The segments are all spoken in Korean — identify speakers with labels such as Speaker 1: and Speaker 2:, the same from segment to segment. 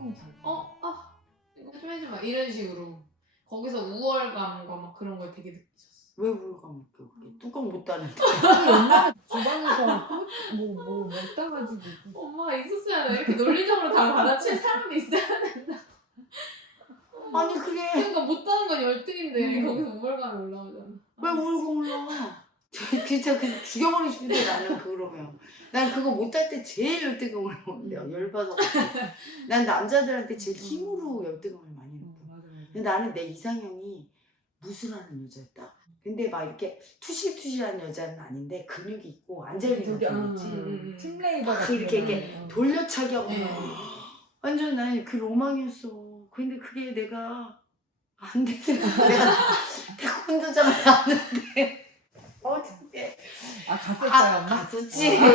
Speaker 1: 뚜껑 잘.
Speaker 2: 어, 아, 이거 좀 해줘 봐. 이런 식으로. 거기서 우월감과 막 그런 걸 되게 느끼셨어.
Speaker 3: 왜 울까 그게 뚜껑 못 닫는데
Speaker 1: 옛날에 주방에서 뭐뭐 먹다가지고
Speaker 2: 엄마가 있었어야 돼. 이렇게 논리적으로 다 받아칠 사람이 있어야 된다.
Speaker 3: 아니 그게
Speaker 2: 그러니까 못하는 건 열등인데
Speaker 1: 음.
Speaker 2: 거기서 우월감이 올라오잖아.
Speaker 3: 왜 울고 울어 저 진짜 그 죽여버리고 싶은데 나는 그러면 난 그거 못할 때 제일 열등감을 먹는데 열받아 난 남자들한테 제일 힘으로 열등감을 많이
Speaker 1: 어,
Speaker 3: 느껴
Speaker 1: 맞아 맞아.
Speaker 3: 근데 나는 내 이상형이 무술하는 여자였다 근데 막 이렇게 투실투실한 여자는 아닌데 근육이 있고 앉아있는 여자
Speaker 1: 아,
Speaker 3: 있지
Speaker 2: 음.
Speaker 1: 팀 레이버
Speaker 3: 막 이렇게
Speaker 1: 거.
Speaker 3: 이렇게
Speaker 1: 어.
Speaker 3: 돌려차기 하고
Speaker 2: 네.
Speaker 3: 완전 나는 그 로망이었어. 근데 그게 내가 안 되더라. 내가 태권도장을 갔는데 어떻게
Speaker 1: 아 갔었어요
Speaker 3: 아,
Speaker 1: 엄마?
Speaker 3: 갔었지.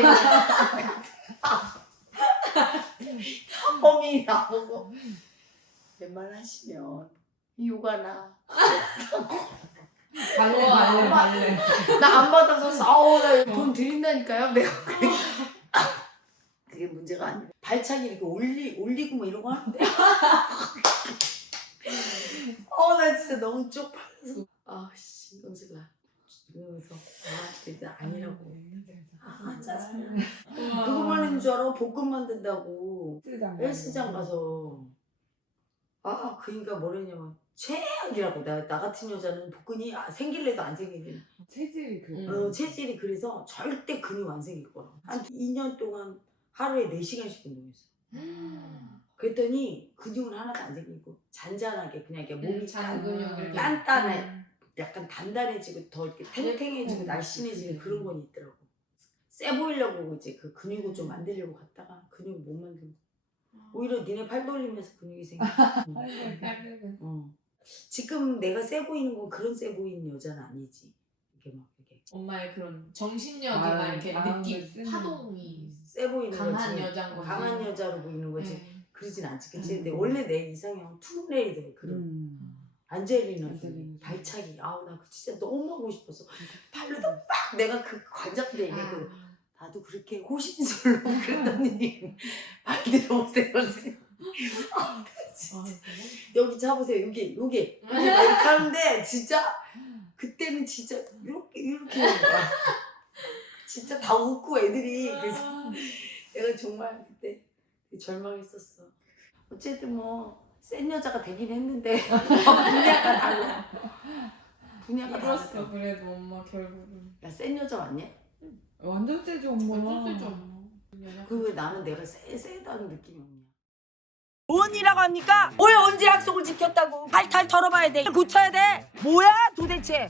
Speaker 3: 험이 나보고. 웬만하시면 요가나.
Speaker 1: 발레 발레. 발레.
Speaker 3: 나 안 받아서 싸워. 나돈 드린다니까요. 내가 그게, 그게 문제가 아니라 발차기 이렇게 올리 올리고 뭐 이런 거 하는데? 어 나 진짜 너무 쪽팔려서. 아씨 영수가 이러면서 아 진짜 아니라고 아 짜증나
Speaker 2: 우와.
Speaker 3: 그거만 하는 줄 알아 볶음 만든다고
Speaker 1: 헬스장
Speaker 3: 헬스장 가서 아 그니까 뭐랬냐면 최악이라고 나, 나 같은 여자는 복근이 아, 생길래도 안 생기는
Speaker 1: 체질이 그.
Speaker 2: 음.
Speaker 3: 어, 체질이 그래서 절대 근육 안 생길 거라. 한 2년 동안 하루에 4시간씩 운동했어.
Speaker 2: 음.
Speaker 3: 그랬더니 근육은 하나도 안 생기고 잔잔하게 그냥 이렇게 몸이
Speaker 2: 음, 잔 근육 이렇게.
Speaker 3: 단단해.
Speaker 2: 음.
Speaker 3: 약간 단단해지고 더 이렇게 탱탱해지고
Speaker 1: 음.
Speaker 3: 날씬해지는 그런 건 있더라고. 세 보이려고 이제 그 근육을 좀 만들려고 갔다가 근육을 못 만들고 오히려 니네 팔 돌리면서 근육이 생겨. 응.
Speaker 2: 깔깔깔.
Speaker 3: 어. 지금 내가 세 보이는 건 그런 세 보이는 여자는 아니지. 이렇게 막 이렇게
Speaker 2: 엄마의 그런 정신력이
Speaker 1: 아,
Speaker 2: 막 이렇게
Speaker 1: 마음을
Speaker 2: 느낌,
Speaker 1: 쓰는.
Speaker 2: 파동이
Speaker 3: 세 보이는
Speaker 2: 강한
Speaker 3: 거지.
Speaker 2: 여자인 거지.
Speaker 3: 강한 여자로 보이는 거지.
Speaker 2: 네.
Speaker 3: 그러진 않지, 그치?
Speaker 1: 음.
Speaker 3: 근데 원래 내 이상형 투레이드 그런
Speaker 1: 음.
Speaker 3: 안젤리나
Speaker 1: 안젤리나.
Speaker 3: 발차기. 아우 나 그거 진짜 너무 하고 싶었어 발로도 막 내가 그 얘기했거든
Speaker 2: 아.
Speaker 3: 나도 그렇게 호신술로 그랬더니 발 들어오세요 아, 진짜.
Speaker 2: 아,
Speaker 3: 여기 잡으세요. 여기 여기 막 이렇게 하는데 진짜 그때는 진짜 이렇게 이렇게 하는 거야 진짜 다 웃고 애들이. 그래서
Speaker 2: 아.
Speaker 3: 내가 정말 그때 절망했었어. 어쨌든 뭐 센 여자가 되긴 했는데 분야가 달라. 분야가
Speaker 2: 이뤘어
Speaker 3: 달라.
Speaker 2: 그래도 엄마 결국은.
Speaker 3: 야센 여자 맞냐?
Speaker 1: 완전 세죠 엄마.
Speaker 2: 완전 세죠 엄마.
Speaker 3: 그 왜 나는 내가 세 세다는 느낌이 없냐?
Speaker 4: 뭔이라고 합니까? 왜 언제 약속을 지켰다고? 발탈 털어봐야 돼. 고쳐야 돼. 뭐야 도대체?